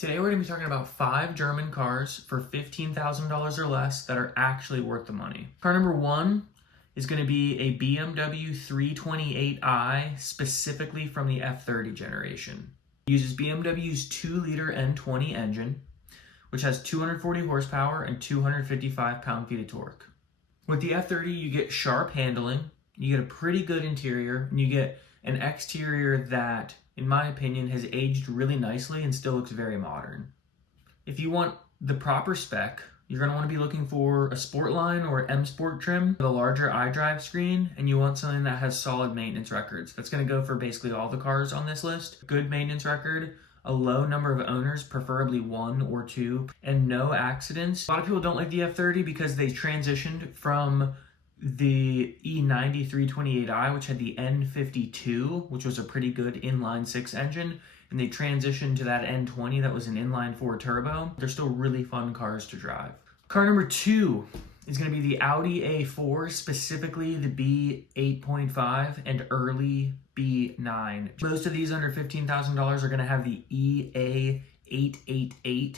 Today we're going to be talking about 5 German cars for $15,000 or less that are actually worth the money. Car number 1 is going to be a BMW 328i, specifically from the F30 generation. It uses BMW's 2-liter N20 engine, which has 240 horsepower and 255 pound-feet of torque. With the F30, you get sharp handling, you get a pretty good interior, and you get an exterior that, in my opinion, has aged really nicely and still looks very modern. If you want the proper spec, you're going to want to be looking for a Sportline or M Sport trim with a larger iDrive screen, and you want something that has solid maintenance records. That's going to go for basically all the cars on this list. Good maintenance record, a low number of owners, preferably 1 or 2, and no accidents. A lot of people don't like the F30 because they transitioned from the E90 328i, which had the N52, which was a pretty good inline 6 engine, and they transitioned to that N20 that was an inline 4 turbo. They're still really fun cars to drive. Car number 2 is going to be the Audi A4, specifically the B8.5 and early B9. Most of these under $15,000 are going to have the EA888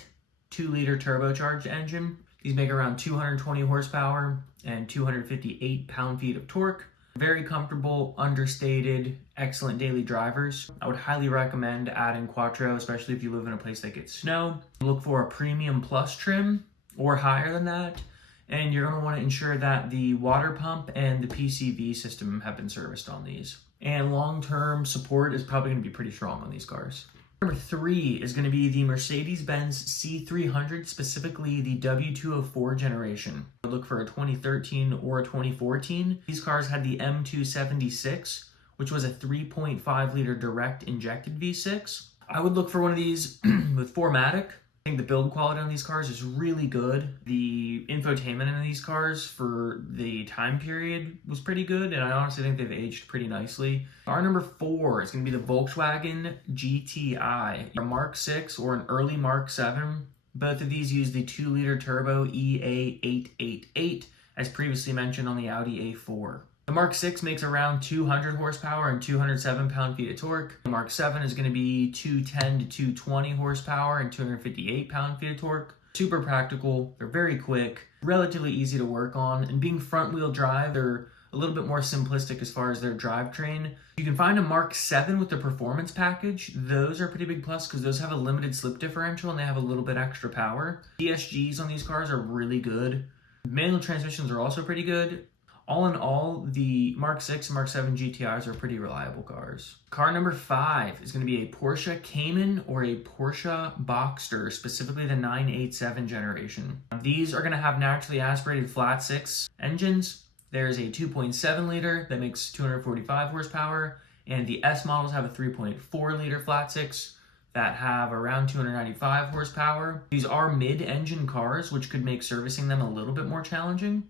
2-liter turbocharged engine. These make around 220 horsepower and 258 pound-feet of torque. Very comfortable, understated, excellent daily drivers. I would highly recommend adding Quattro, especially if you live in a place that gets snow. Look for a Premium Plus trim or higher than that, and you're going to want to ensure that the water pump and the PCV system have been serviced on these. And long-term support is probably going to be pretty strong on these cars. Number 3 is going to be the Mercedes-Benz C300, specifically the W204 generation. Look for a 2013 or a 2014. These cars had the M276, which was a 3.5-liter direct injected V6. I would look for one of these with 4MATIC. I think the build quality on these cars is really good. The infotainment in these cars for the time period was pretty good, and I honestly think they've aged pretty nicely. Car number 4 is going to be the Volkswagen GTI, a Mark 6 or an early Mark 7. Both of these use the 2-liter turbo EA888, as previously mentioned on the Audi A4. The Mark 6 makes around 200 horsepower and 207 pound-feet of torque. The Mark 7 is going to be 210 to 220 horsepower and 258 pound-feet of torque. Super practical, they're very quick, relatively easy to work on, and being front-wheel drive, they're a little bit more simplistic as far as their drivetrain. You can find a Mark 7 with the performance package. Those are a pretty big plus because those have a limited slip differential and they have a little bit extra power. ESGs on these cars are really good. Manual transmissions are also pretty good. All in all, the Mark 6 and Mark 7 GTIs are pretty reliable cars. Car number 5 is going to be a Porsche Cayman or a Porsche Boxster, specifically the 987 generation. These are going to have naturally aspirated flat 6 engines. There's a 2.7 liter that makes 245 horsepower, and the S models have a 3.4 liter flat 6 that have around 295 horsepower. These are mid-engine cars, which could make servicing them a little bit more challenging,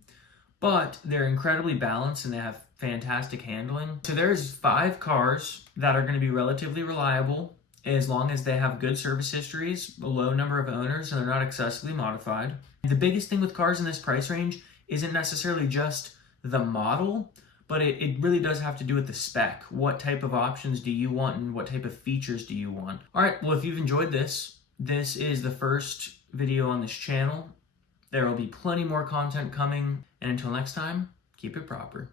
but they're incredibly balanced and they have fantastic handling. So there's 5 cars that are going to be relatively reliable as long as they have good service histories, a low number of owners, and they're not excessively modified. The biggest thing with cars in this price range isn't necessarily just the model, but it really does have to do with the spec. What type of options do you want and what type of features do you want? All right, well, if you've enjoyed this is the first video on this channel. There will be plenty more content coming, and until next time, keep it proper.